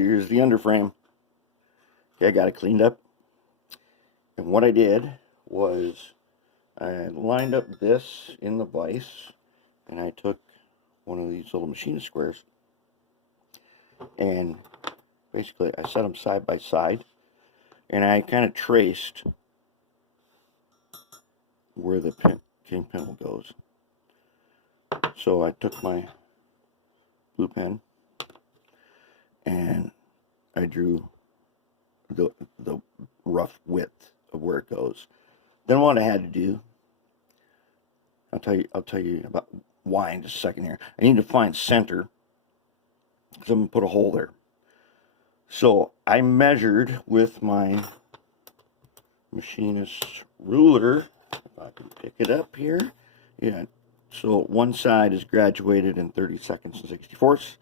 here's the underframe. Okay, I got it cleaned up. And what I did was I lined up this in the vise, and I took one of these little machinist squares, and basically I set them side by side, and I kind of traced where the king pintle goes. So I took my blue pen and I drew the rough width of where it goes. Then what I had to do, I'll tell you about why in just a second here. I need to find center, because I'm going to put a hole there. So I measured with my machinist ruler, if I can pick it up here. Yeah, so one side is graduated in 30 seconds and 64ths,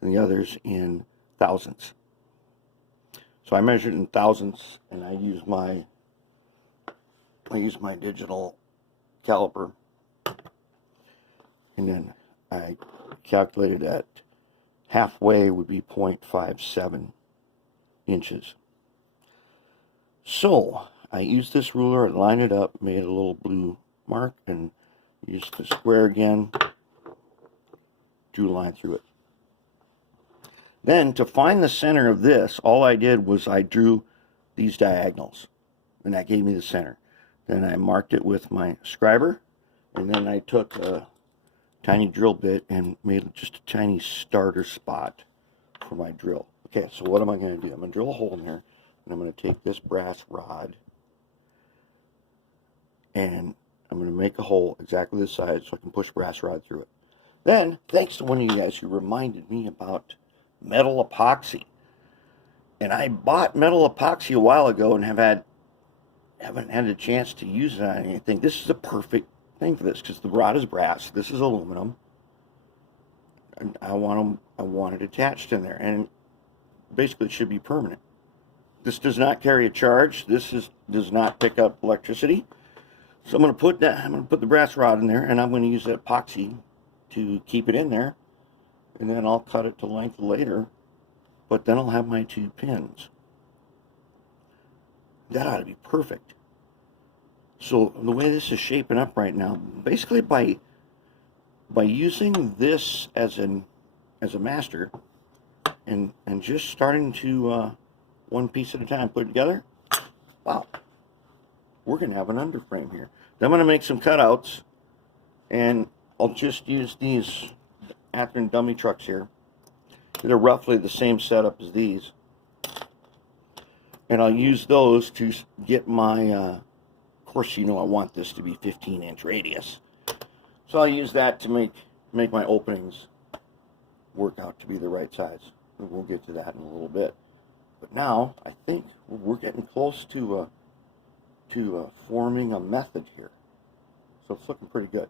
and the other's in thousandths. So I measured in thousandths, and I used my digital caliper, and then I calculated that halfway would be 0.57 inches. So I used this ruler, I lined it up, made a little blue mark, and used the square again, drew a line through it. Then to find the center of this, all I did was I drew these diagonals, and that gave me the center. Then I marked it with my scriber, and then I took a tiny drill bit and made just a tiny starter spot for my drill. Okay, so what am I going to do? I'm going to drill a hole in there, and I'm going to take this brass rod, and I'm going to make a hole exactly this size so I can push brass rod through it. Then, thanks to one of you guys who reminded me about metal epoxy, and I bought metal epoxy a while ago and haven't had a chance to use it on anything. This is a perfect thing for this because the rod is brass, this is aluminum, and I want it attached in there, and basically it should be permanent. This does not carry a charge. This does not pick up electricity. So I'm going to put the brass rod in there, and I'm going to use that epoxy to keep it in there, and then I'll cut it to length later, but then I'll have my two pins. That ought to be perfect. So the way this is shaping up right now, basically by using this as a master, and just starting to one piece at a time put it together, wow, we're going to have an underframe here. Then I'm going to make some cutouts, and I'll just use these Atlas dummy trucks here. They're roughly the same setup as these, and I'll use those to get my of course, you know I want this to be 15-inch radius, so I'll use that to make my openings work out to be the right size. We'll get to that in a little bit, but now I think we're getting close to forming a method here, so it's looking pretty good.